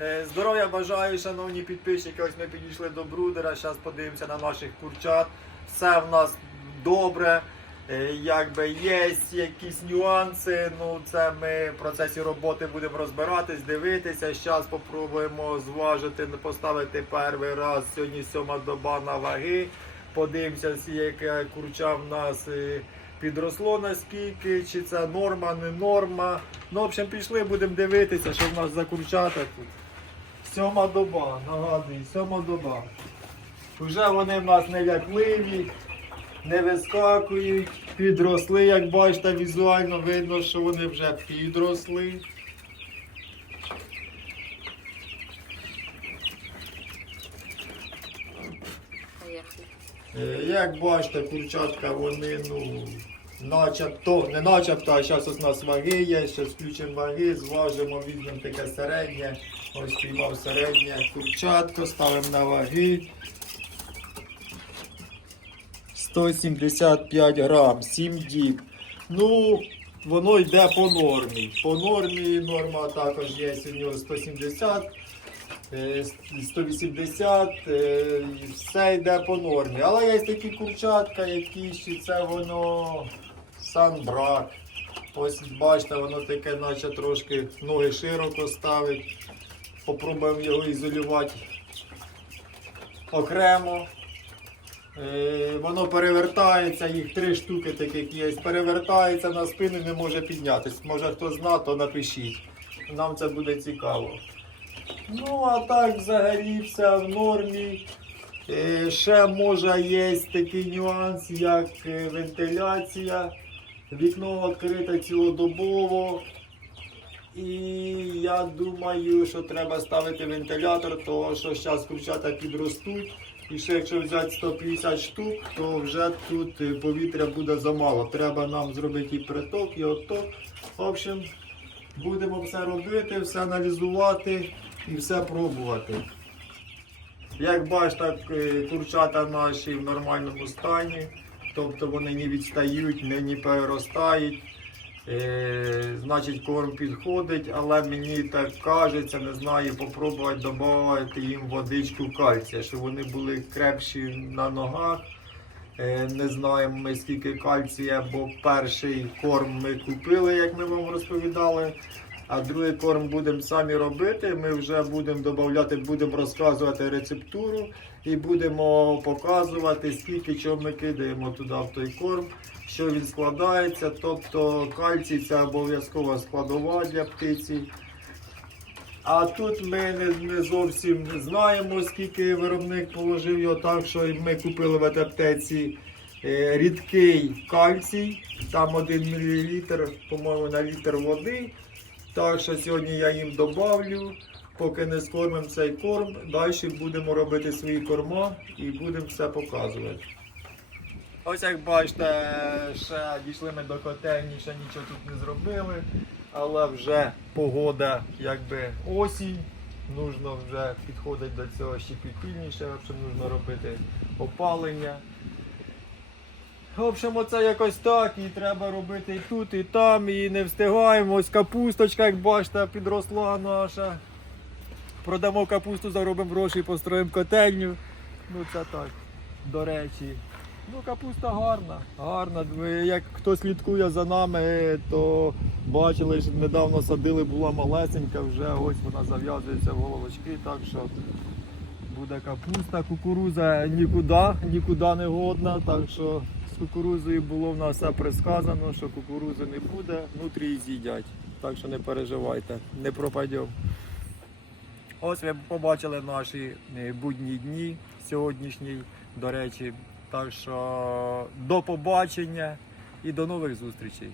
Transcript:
Е, Здоров'я бажаю, шановні підписчики. Ось ми підійшли до брудера. Зараз подивимося на наших курчат. Все в нас добре. Е, Якби є якісь нюанси, ну це ми в процесі роботи будемо розбиратись, дивитися. Зараз спробуємо зважити, поставити перший раз. Сьогодні сьома доба на ваги. Подивимося, яке курча в нас е, підросло наскільки, чи це норма, не норма. Ну, в общем, пішли, будемо дивитися, що в нас за курчата тут. Сьома доба, нагадую, сьома доба. Вже вони в нас не лякливі, не вискакують, підросли, як бачите, візуально видно, що вони вже підросли. Е, Як бачите, курчатка вони, ну, начебто, не начебто, а зараз у нас ваги є, зараз включимо ваги, зважимо, візьмемо таке середнє. Ось піймав середнє курчатко, ставимо на ваги. 175 грам, 7 діб. Ну, воно йде по нормі. По нормі норма також є у нього 170. Е, 180, е, все йде по нормі. Але є такі курчатка, які ще це воно санбрак. Ось бачите, воно таке, наче трошки ноги широко ставить. Попробуємо його ізолювати окремо. Е, Воно перевертається, їх три штуки таких є. Перевертається на спину, не може піднятися. Може хто зна, то напишіть. Нам це буде цікаво. Ну, а так взагалі все в нормі. Е, Ще може є такий нюанс, як е, вентиляція. Вікно відкрите цілодобово. І я думаю, що треба ставити вентилятор, тому що зараз курчата підростуть. І ще якщо взяти 150 штук, то вже тут е, повітря буде замало. Треба нам зробити і приток, і отток. В общем, будемо все робити, все аналізувати і все пробувати. Як бачите, е, курчата наші в нормальному стані, тобто вони не відстають, не, не переростають. Е, значить, корм підходить, але мені так кажеться, не знаю, попробувати додати їм водичку кальція, щоб вони були крепші на ногах. Е, не знаємо ми скільки кальція, бо перший корм ми купили, як ми вам розповідали. А другий корм будемо самі робити. Ми вже будемо додавати, будемо розказувати рецептуру і будемо показувати, скільки чого ми кидаємо туди в той корм, що він складається. Тобто кальцій це обов'язкова складова для птиці. А тут ми не, не зовсім знаємо, скільки виробник положив його, так що ми купили в аптеці е, рідкий кальцій, там 1 мл, по-моєму, на літр води. Так що сьогодні я їм добавлю, поки не скормимо цей корм. Далі будемо робити свої корма і будемо все показувати. Ось як бачите, ще дійшли ми до котельні, ще нічого тут не зробили, але вже погода якби осінь. Нужно вже підходити до цього ще підпільніше, що нужно робити опалення. В общем, оце якось так, і треба робити і тут, і там, і не встигаємо. Ось капусточка, як бачите, підросла наша. Продамо капусту, заробимо гроші, построїмо котельню. Ну це так, до речі. Ну, капуста гарна, гарна. Як хто слідкує за нами, то бачили, що недавно садили, була малесенька, вже ось вона зав'язується в головочки, так що буде капуста, кукуруза нікуди, нікуди не годна. Так що з кукурузою було в нас все предсказано, що кукурузи не буде, внутрі з'їдять. Так що не переживайте, не пропадемо. Ось ви побачили наші е, будні дні сьогоднішні, до речі. Так що до побачення і до нових зустрічей.